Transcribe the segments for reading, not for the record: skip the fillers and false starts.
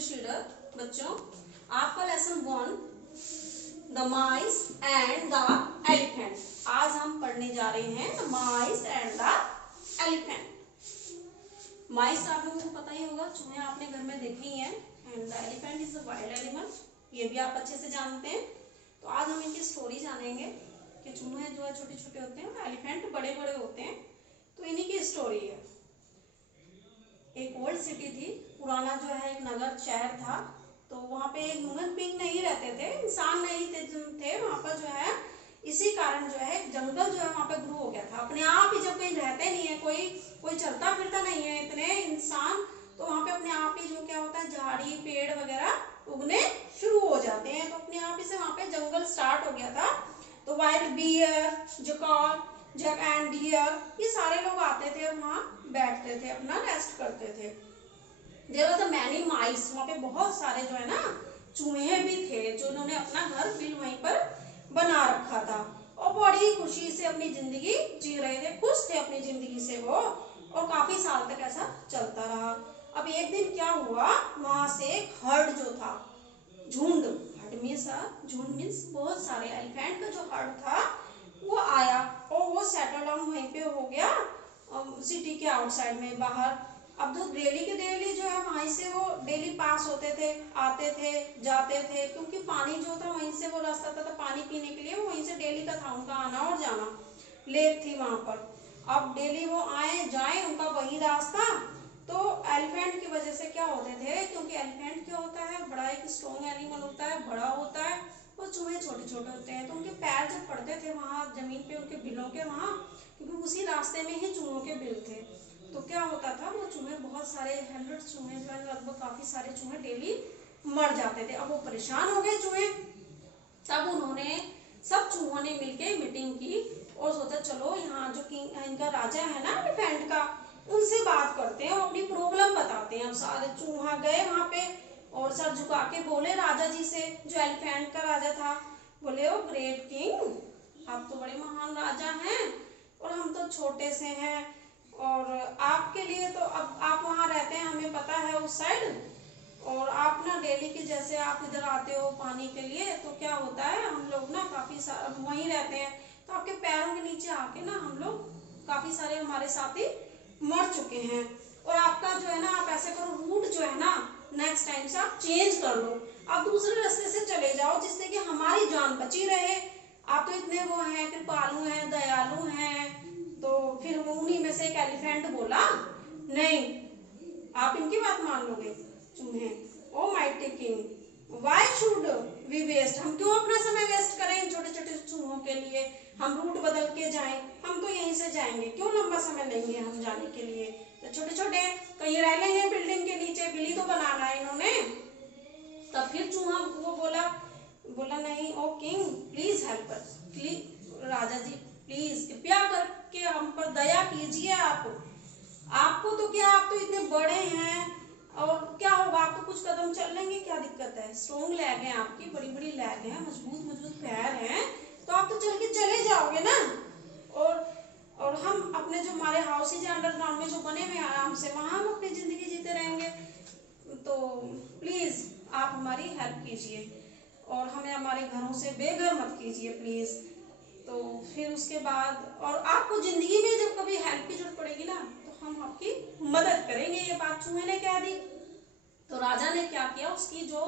English reader बच्चों, आपका lesson 1 the mice and the elephant. आज हम पढ़ने जा रहे हैं the mice and the elephant. Mice आप लोगों को पता ही होगा, चूहे आपने घर में देखे ही हैं। And the elephant is a wild animal, ये भी आप अच्छे से जानते हैं। तो आज हम इनकी स्टोरी जानेंगे कि चूहे जो है छोटे छोटे होते हैं, एलिफेंट बड़े बड़े होते हैं। तो इन्हीं की स्टोरी है। एक ओल्ड सिटी थी, पुराना जो है एक नगर शहर था। तो वहाँ पे ह्यूमन बीइंग नहीं रहते थे, इंसान नहीं थे वहाँ पर जो है। इसी कारण जो है जंगल जो है वहाँ पे ग्रो हो गया था अपने आप ही। जब कहीं रहते नहीं है, कोई चलता फिरता नहीं है इतने इंसान, तो वहाँ पे अपने आप ही जो क्या होता है झाड़ी पेड़ वगैरह उगने शुरू हो जाते हैं। तो अपने आप ही से वहाँ पे जंगल स्टार्ट हो गया था। तो wild bear, jackal, jack and deer, ये सारे लोग आते थे और वहाँ बैठते थे, अपना रेस्ट करते थे। देयर वाज अ मैनी माइस, वहाँ पे बहुत सारे जो है ना चूहे भी थे, जो उन्होंने अपना घर बिल वहीं पर बना रखा था और बड़ी खुशी से अपनी जिंदगी जी रहे थे, खुश थे अपनी जिंदगी से वो। और काफी साल तक ऐसा चलता रहा। अब एक दिन क्या हुआ, वहां से एक हर्ड जो था, झुंड, हर्ड मीन्स बहुत सारे एलिफेंट का जो हर्ड था वो आया और वो सेटल डाउन वहीं पे हो गया सिटी के आउटसाइड में, बाहर। अब जो डेली के डेली जो है वहीं से वो डेली पास होते थे, आते थे, जाते थे, क्योंकि पानी जो था वहीं से वो रास्ता था, तो पानी पीने के लिए वो वहीं से डेली का था उनका आना और जाना। लेक थी वहां पर। अब डेली वो आए जाए, उनका वही रास्ता। तो एलिफेंट की वजह से क्या होते थे, क्योंकि एलिफेंट क्या होता है, बड़ा एक स्ट्रॉन्ग एनिमल होता है, बड़ा होता है, और चूहे छोटे छोटे होते हैं। तो उनके पैर जब पड़ते थे वहां जमीन पे, उनके बिलों के वहां, क्योंकि उसी रास्ते में ही चूहों के बिल थे, तो क्या होता था वो चूहे, बहुत सारे 100 चूहे जो है, लगभग काफी सारे चूहे डेली मर जाते थे। अब वो परेशान हो गए चूहे। तब उन्होंने सब चूहों ने मिलके मीटिंग की और सोचा चलो यहाँ जो किंग इनका राजा है ना एलिफेंट का, उनसे बात करते हैं और अपनी प्रॉब्लम बताते हैं। अब सारे चूहा गए वहां पे और सर झुका के बोले राजा जी से, जो एलिफेंट का राजा था, बोले ओ ग्रेट किंग, आप तो बड़े महान राजा हैं और हम तो छोटे से हैं, और आपके लिए तो अब आप वहाँ रहते हैं, हमें पता है उस साइड, और आप ना डेली की जैसे आप इधर आते हो पानी के लिए, तो क्या होता है हम लोग ना काफी सारा वहीं रहते हैं, तो आपके पैरों के नीचे आके ना हम लोग काफी सारे हमारे साथी मर चुके हैं। और आपका जो है ना, आप ऐसे करो रूट जो है ना नेक्स्ट टाइम से आप चेंज कर लो, आप दूसरे रास्ते से चले जाओ जिससे कि हमारी जान बची रहे। आप तो इतने वो हैं, कृपालु हैं, दयालु हैं। तो फिर उन्हीं में से एक एलिफेंट बोला, नहीं आप इनकी बात मान लोगे चूहे, O mighty king, why should we waste, हम क्यों अपना समय वेस्ट करें छोटे छोटे चूहों के लिए, हम रूट बदल के जाएं, हम तो यहीं से जाएंगे, क्यों लंबा समय लेंगे हम जाने के लिए, तो छोटे छोटे कहीं रह लेंगे बिल्डिंग के नीचे, बिल्ली तो बनाना है इन्होंने। तब फिर चूहा वो बोला नहीं, oh king please help us, please राजा जी प्लीज कृपया करके हम पर दया कीजिए। आपको तो क्या, आप तो इतने बड़े हैं और क्या होगा, आप तो कुछ कदम चल लेंगे, क्या दिक्कत है, स्ट्रॉन्ग लेग है आपकी, बड़ी बड़ी लेग है, मजबूत मजबूत पैर हैं, तो आप तो चल के चले जाओगे ना। और हम अपने जो हमारे हाउसेज अंडरग्राउंड में जो बने हुए आराम से, वहां हम अपनी जिंदगी जीते रहेंगे। तो प्लीज आप हमारी हेल्प कीजिए और हमें हमारे घरों से बेघर मत कीजिए प्लीज। तो फिर उसके बाद, और आपको जिंदगी में जब कभी हेल्प की जरूरत पड़ेगी ना, तो हम आपकी मदद करेंगे, ये बात चूहे ने कह दी। तो राजा ने क्या किया, उसकी जो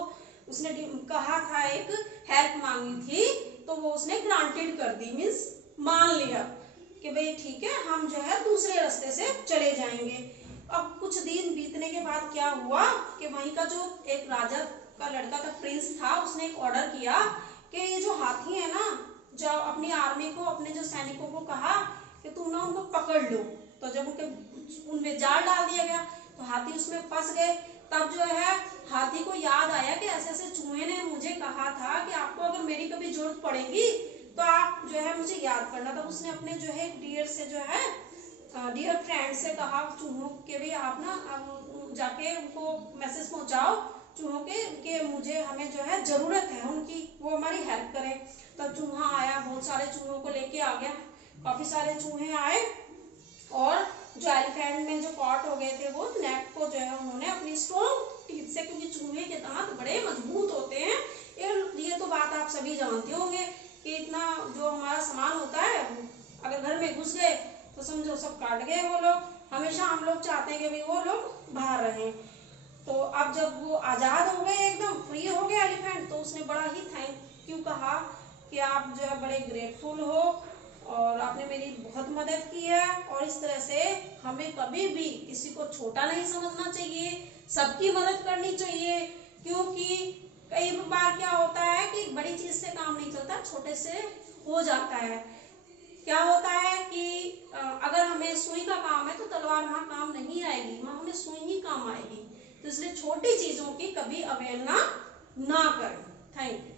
उसने कहा था एक हेल्प मांगी थी, तो वो उसने ग्रांटेड कर दी, मीन्स मान लिया कि भाई ठीक है, हम जो है दूसरे रास्ते से चले जाएंगे। अब कुछ दिन बीतने के बाद क्या हुआ कि वहीं का जो एक राजा का लड़का था, प्रिंस था, उसने एक ऑर्डर किया कि ये जो हाथी है ना, जो अपनी आर्मी को, अपने जो सैनिकों को कहा कि तुम ना उनको पकड़ लो। तो जब उनमें जाल डाल दिया गया तो हाथी उसमें फंस गए। तब जो है हाथी को याद आया कि ऐसे ऐसे चूहे ने मुझे कहा था कि आपको अगर मेरी कभी जरूरत पड़ेगी तो आप जो है मुझे याद करना। तब उसने अपने जो है डियर से जो है डियर फ्रेंड से कहा चूहों के भी, आप ना जाके उनको मैसेज पहुंचाओ चूहों के मुझे, हमें जो है जरूरत है उनकी, वो हमारी हेल्प करें। तब चूहा आया, बहुत सारे चूहों को लेके आ गया, काफी सारे चूहे आए और जो एलिफेंट में जो कॉट हो गए थे वो नेट को जो है उन्होंने अपनी स्ट्रॉन्ग टीथ से, क्योंकि चूहे के दांत बड़े मजबूत होते हैं, ये तो बात आप सभी जानते होंगे कि इतना जो हमारा सामान होता है अगर घर में घुस गए तो समझो सब काट गए वो लोग। हमेशा हम लोग चाहते हैं कि भाई वो लोग बाहर रहें। तो अब जब वो आज़ाद हो गए, एकदम फ्री हो गए एलिफेंट, तो उसने बड़ा ही थैंक यू कहा कि आप जो है बड़े ग्रेटफुल हो और आपने मेरी बहुत मदद की है, और इस तरह से हमें कभी भी किसी को छोटा नहीं समझना चाहिए, सबकी मदद करनी चाहिए। क्योंकि कई बार क्या होता है कि बड़ी चीज से काम नहीं चलता, छोटे से हो जाता है। क्या होता है कि अगर हमें सुई का काम है तो तलवार वहां काम नहीं आएगी, वहां हमें सुई ही काम आएगी। तो इसलिए छोटी चीजों की कभी अवहेलना ना करें। Thank you.